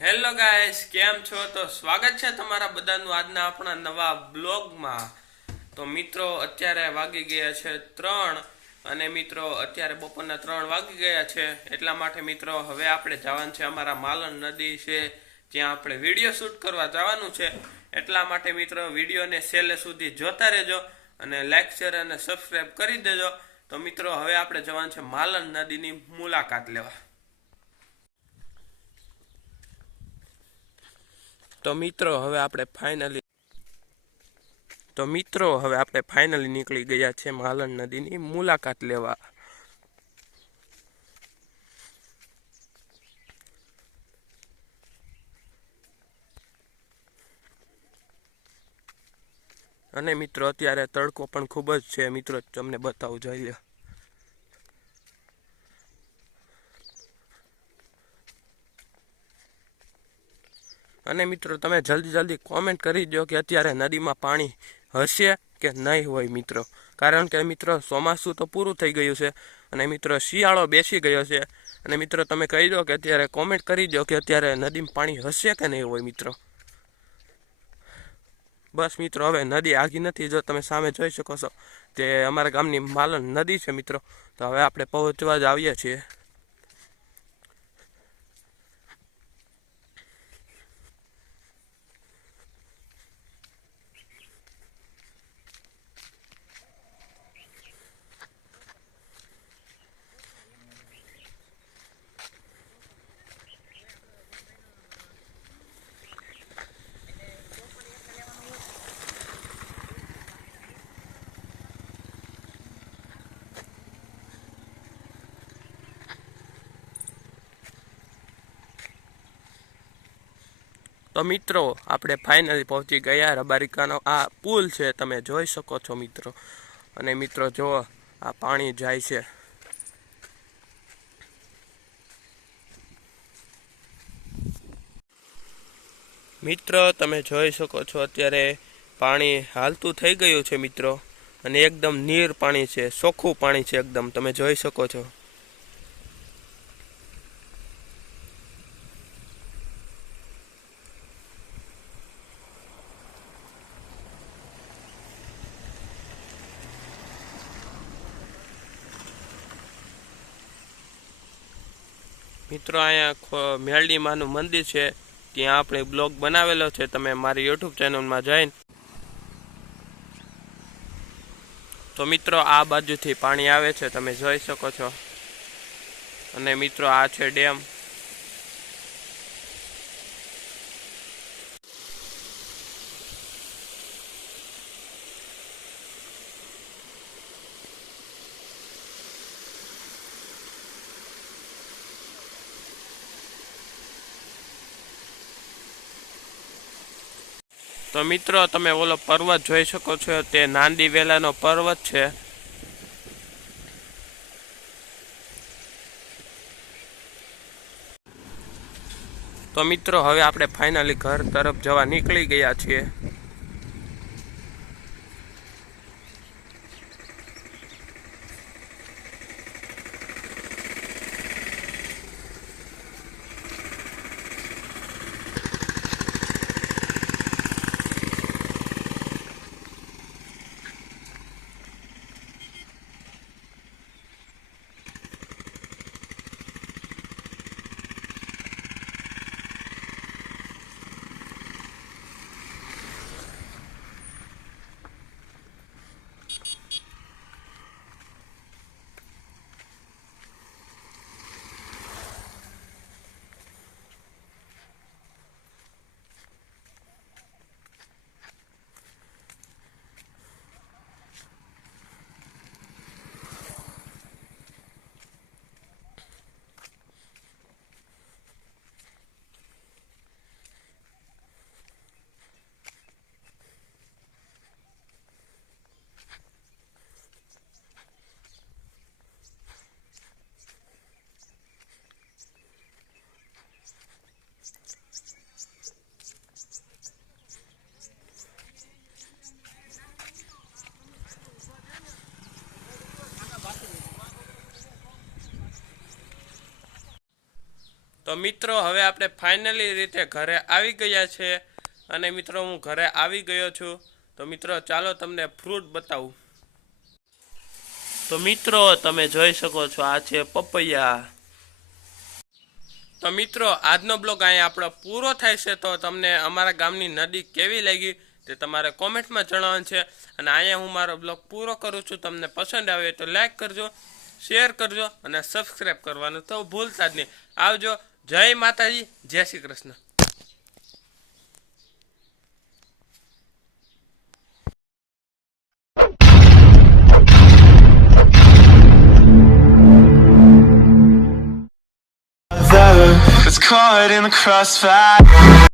Hello guys કેમ છો? તો સ્વાગત છે તમારા બધાનું આજના આપણા નવા બ્લોગમાં. તો મિત્રો, અત્યારે વાગી ગયા છે ત્રણ અને મિત્રો, અત્યારે બપોરના ત્રણ વાગી ગયા છે. એટલા માટે મિત્રો, હવે આપણે જવાનું છે અમારા માલણ નદી છે, જ્યાં આપણે વીડિયો શૂટ કરવા જવાનું છે. એટલા માટે મિત્રો, વિડીયોને છેલ્લે સુધી જોતા રહેજો અને લાઈક શેર અને સબસ્ક્રાઈબ કરી દેજો. તો મિત્રો, હવે આપણે જવાનું છે માલણ નદીની મુલાકાત લેવા. તો મિત્રો, હવે આપણે ફાઇનલી તો મિત્રો, હવે આપણે ફાઇનલી નીકળી ગયા છે માલણ નદીની મુલાકાત લેવા. અને મિત્રો, અત્યારે તડકો પણ ખૂબ જ છે. મિત્રો, તમને બતાવું, જોઈ અને મિત્રો, તમે જલ્દી જલ્દી કોમેન્ટ કરી દો કે અત્યારે નદીમાં પાણી હશે કે નહીં હોય મિત્રો. કારણ કે મિત્રો, ચોમાસું તો પૂરું થઈ ગયું છે અને મિત્રો, શિયાળો બેસી ગયો છે. અને મિત્રો, તમે કહી દો કે અત્યારે કોમેન્ટ કરી દો કે અત્યારે નદીમાં પાણી હશે કે નહીં હોય મિત્રો. બસ મિત્રો, હવે નદી આગી નથી. જો તમે સામે જોઈ શકો છો, તે અમારા ગામની માલન નદી છે મિત્રો. તો હવે આપણે પહોંચવા જ આવીએ છીએ. તો મિત્રો, આપણે ફાઇનલી પહોંચી ગયા રબારિકાનો. આ પુલ છે, તમે જોઈ શકો છો મિત્રો. અને મિત્રો જો આ પાણી જાય છે. મિત્રો, તમે જોઈ શકો છો, અત્યારે પાણી હાલતું થઈ ગયું છે મિત્રો. અને એકદમ નીર પાણી છે ચોખ્ખું પાણી છે એકદમ. તમે જોઈ શકો છો. મિત્રો, અહીંયા ખો- માનું મંદિર છે, ત્યાં આપણે બ્લોગ બનાવેલો છે. તમે મારી યુટ્યુબ ચેનલમાં જઈને. તો મિત્રો, આ બાજુથી પાણી આવે છે. તમે જોઈ શકો છો. અને મિત્રો, આ છે ડેમ. તો મિત્રો, તમે ઓલો પર્વત જોઈ શકો છો. તે નાંદી વેલાનો પર્વત છે. તો મિત્રો, હવે આપણે ફાઇનલી ઘર તરફ જવા નીકળી ગયા છીએ. તો મિત્રો, હવે આપણે ફાઇનલી રીતે ઘરે આવી ગયા છે અને મિત્રો, હું ઘરે આવી ગયો છું. તો મિત્રો, ચાલો તમને ફ્રૂટ બતાવું. તો મિત્રો, તમે જોઈ શકો છો, આ છે પપૈયા. તો મિત્રો, આજનો બ્લોગ અહીંયા આપણો પૂરો થાય છે. તો તમને અમારા ગામની નદી કેવી લાગી તે તમારે કોમેન્ટમાં જણાવવાનું છે. અને અહીંયા હું મારો બ્લોગ પૂરો કરું છું. તમને પસંદ આવે તો લાઈક કરજો, શેર કરજો અને સબસ્ક્રાઈબ કરવાનું તો ભૂલતા જ નહીં. આવજો જય માતાજી જય Shri Krishna That's caught in the crossfire